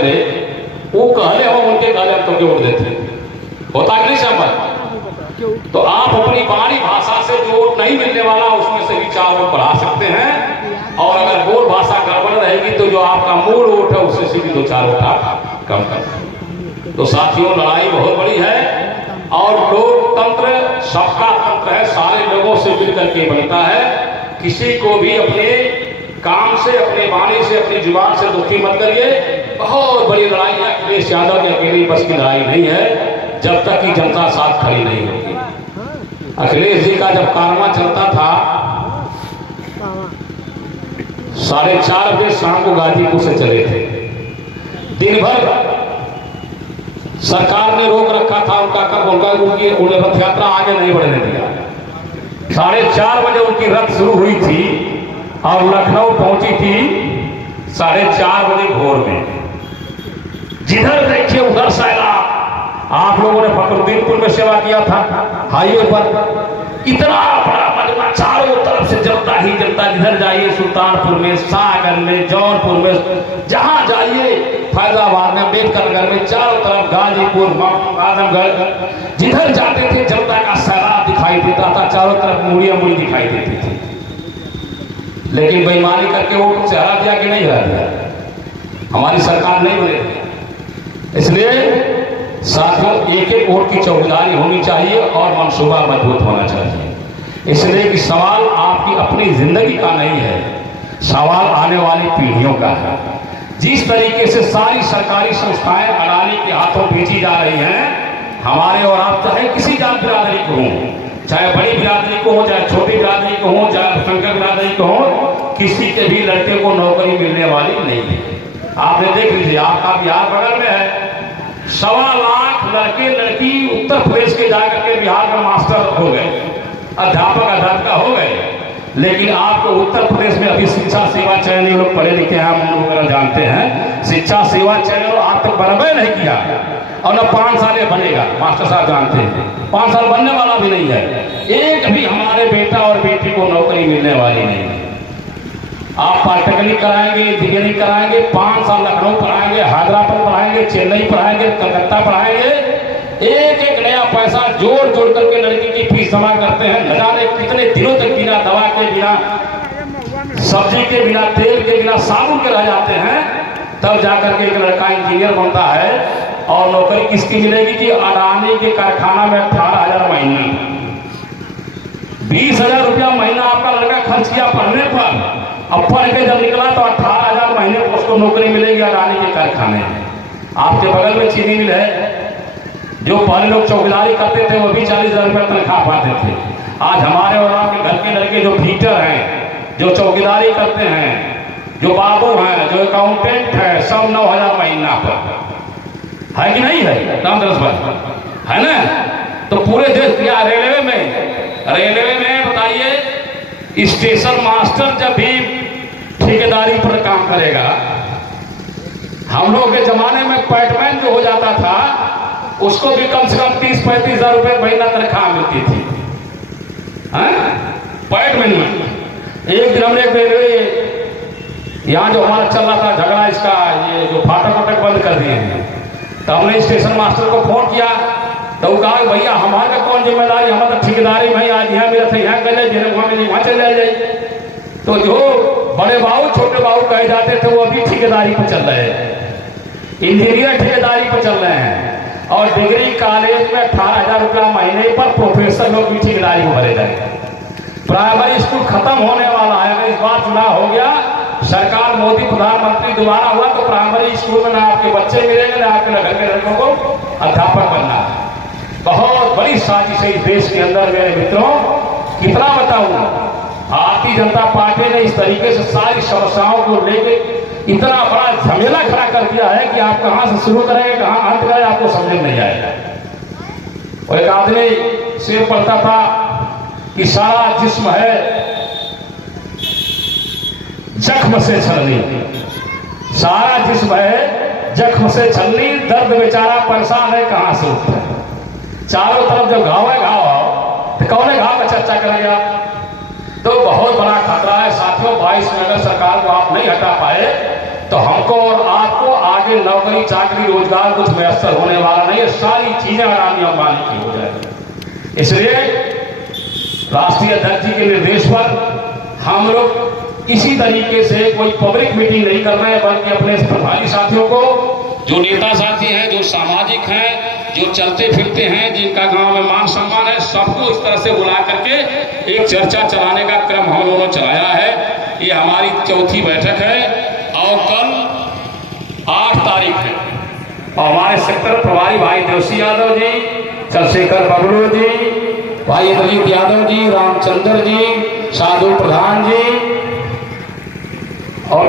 दे, वो कहले हम उनके कहले हम तो वोट देते, होता कि नहीं संभव? तो आप अपनी बाणी भाषा से जो वोट नहीं मिलने वाला उसमें से भी 4 वोट बढ़ा सकते हैं, और अगर बोल भाषा गड़बड़ रहेगी तो जो आपका मूल वोट है उससे भी 2-4 वोट आप कम कर। तो साथियों, लड़ाई बहुत बड़ी है और लोकतंत्र सबका तंत्र है, सारे लोगों से मिलकर के बनता है। किसी को भी अपने काम से, अपने वाणी से, अपनी जुबान से दुखी मत करिए। बहुत बड़ी लड़ाई है, अखिलेश यादव की अकेली बस की लड़ाई नहीं है, जब तक कि जनता साथ खड़ी नहीं होगी। अखिलेश जी का जब कारवां चलता था 4:30 बजे शाम को गाजीपुर से चले थे, दिन भर सरकार ने रोक रखा था उनका, कब उनकी रथ यात्रा आगे नहीं बढ़ने दिया। 4:30 बजे उनकी रथ शुरू हुई थी और लखनऊ पहुंची थी 4:30 बजे भोर में। जिधर देखिए उधर सैलाब। आप लोगों ने फखरुद्दीनपुर में सेवा किया था, हाईवे पर इतना बड़ा मजमा, चारों तरफ से जनता ही जनता, जिधर जाइए सुल्तानपुर में, सागर में, जौनपुर में, जहां जाइए, फैजाबाद में, अम्बेडकर नगर में, चारों तरफ गाजीपुर, आजमगढ़, जिधर जाते थे जनता का सैलाब दिखाई देता था, चारों तरफ मूड़ियां मूड़ी दिखाई देती थी। लेकिन बेईमानी करके वो से हरा दिया कि नहीं हरा दिया? हमारी सरकार नहीं बनेगी। इसलिए साथियों, एक वोट की चौकीदारी होनी चाहिए और मंसूबा मजबूत होना चाहिए। इसलिए कि सवाल आपकी अपनी जिंदगी का नहीं है, सवाल आने वाली पीढ़ियों का है। जिस तरीके से सारी सरकारी संस्थाएं अडानी के हाथों बेची जा रही हैं, हमारे और आप चाहे किसी जात बिरादरी को हो, चाहे बड़ी बिरादरी को हो, चाहे छोटी बिरादरी को हो, चाहे शंकर बिरादरी को हो, किसी के भी लड़के को नौकरी मिलने वाली नहीं है। आपने देख लीजिए, आपका बिहार बगल में है, 1.25 लाख लड़के लड़की उत्तर प्रदेश के जाकर के बिहार में मास्टर हो गए, अध्यापका हो गए। लेकिन आपको उत्तर प्रदेश में अभी शिक्षा सेवा चयन, ये लोग पढ़े लिखे हैं, हम लोग जानते हैं, शिक्षा सेवा चयन आज तक बराबर नहीं किया और न 5 साल बनेगा। मास्टर साहब जानते हैं 5 साल बनने वाला भी नहीं है। एक भी हमारे बेटा और बेटी को नौकरी मिलने वाली नहीं है। आप पॉलिटेक्निक कराएंगे, इंजीनियरिंग कराएंगे, 5 साल लखनऊ पढ़ाएंगे, हैदराबाद पढ़ाएंगे, चेन्नई पढ़ाएंगे, कलकत्ता पढ़ाएंगे, एक नया पैसा जोड़ जोड़ करके लड़की की फीस जमा करते हैं। न जाने कितने दिनों तक बिना दवा के, बिना सब्जी के, बिना तेल के, बिना साबुन के रह जाते हैं। तब जाकर के एक लड़का इंजीनियर बनता है और नौकरी किसकी मिलेगी? कि अडानी के कारखाना में 18,000 महीना, 20,000 रुपया महीना आपका लड़का खर्च किया पढ़ने पर, अब पढ़ के जब निकला तो 18,000 महीने को उसको नौकरी मिलेगी अडानी के कारखाने में। आपके बगल में चीनी मिल है, जो पहले लोग चौकीदारी करते थे वो भी 40,000 रुपया तनख्वाह पाते थे। आज हमारे और आपके घर के लड़के जो फीटर हैं, जो चौकीदारी करते हैं, जो बाबू हैं, जो अकाउंटेंट है, सब 9,000 महीना पर है कि नहीं है? रामदास भाई है ना? तो पूरे देश या रेलवे में बताइए, स्टेशन मास्टर जब भी ठेकेदारी पर काम करेगा, हम लोग के जमाने में पैटमैन जो हो जाता था उसको भी कम से कम 30-35 हजार रुपए महीना तनख्वाह मिलती थी। पैटमैन में एक दिन हमने रेलवे यहाँ जो हमारा चल रहा था झगड़ा, इसका ये जो फाटक वाटक बंद कर दिए हैं, तो हमने स्टेशन मास्टर को फोन किया तो वो कहा भैया हमारे का कौन जिम्मेदारी, हमारा ठेकेदारी में आज यहाँ मेरा था यहाँ कर जाए, वहां चले जाए। तो जो बड़े बाबू छोटे बाबू कहे जाते थे वो अभी ठेकेदारी पर चल रहे हैं, इंजीनियर ठेकेदारी पर चल रहे हैं, और डिग्री कॉलेज में 18,000 रुपया महीने पर प्रोफेसर लोग भी ठेकेदारी को भरे जाएंगे। प्राइमरी स्कूल खत्म होने वाला है। अगर इस बार चुनाव हो गया, सरकार मोदी प्रधानमंत्री दोबारा हुआ, तो प्राइमरी स्कूल में ना आपके बच्चे मिलेंगे, ना आपके घर के लड़कों को अध्यापक बनना है। बहुत बड़ी साजिश है इस देश के अंदर मेरे मित्रों। कितना बताऊं, भारतीय जनता पार्टी ने इस तरीके से सारी समस्याओं को लेकर इतना बड़ा झमेला खड़ा कर दिया है कि आप कहां से शुरू करेंगे, कहां अंत करें, आपको समझ नहीं आएगा। और एक आदमी शेर पढ़ता था कि सारा जिस्म है जख्म से छलनी, सारा जिस्म है जख्म से छलनी, दर्द बेचारा परेशान है कहां से उठता है। चारों तरफ जब घाव है घाव, तो कौन है घाव का चर्चा करेगा? तो बहुत बड़ा खतरा है साथियों। 22 में अगर सरकार को आप नहीं हटा पाए तो हमको और आपको आगे नौकरी चाकरी रोजगार कुछ मैसर होने वाला नहीं है। सारी चीजें अडानी अंबानी की हो जाएगी। इसलिए राष्ट्रीय अध्यक्ष जी के निर्देश पर हम लोग किसी तरीके से कोई पब्लिक मीटिंग नहीं कर रहे हैं, बल्कि अपने प्रभारी साथियों को, जो नेता साथी हैं, जो सामाजिक हैं, जो चलते फिरते हैं, जिनका गांव में मान सम्मान है, सबको इस तरह से बुला करके एक चर्चा चलाने का क्रम हम लोगों ने चलाया है। ये हमारी चौथी बैठक है और कल 8 तारीख है। और हमारे सेक्टर प्रभारी भाई देवसी यादव जी, चंद्रशेखर बबलू जी, भाई इंद्रजीत यादव जी, रामचंद्र जी, साधु प्रधान जी और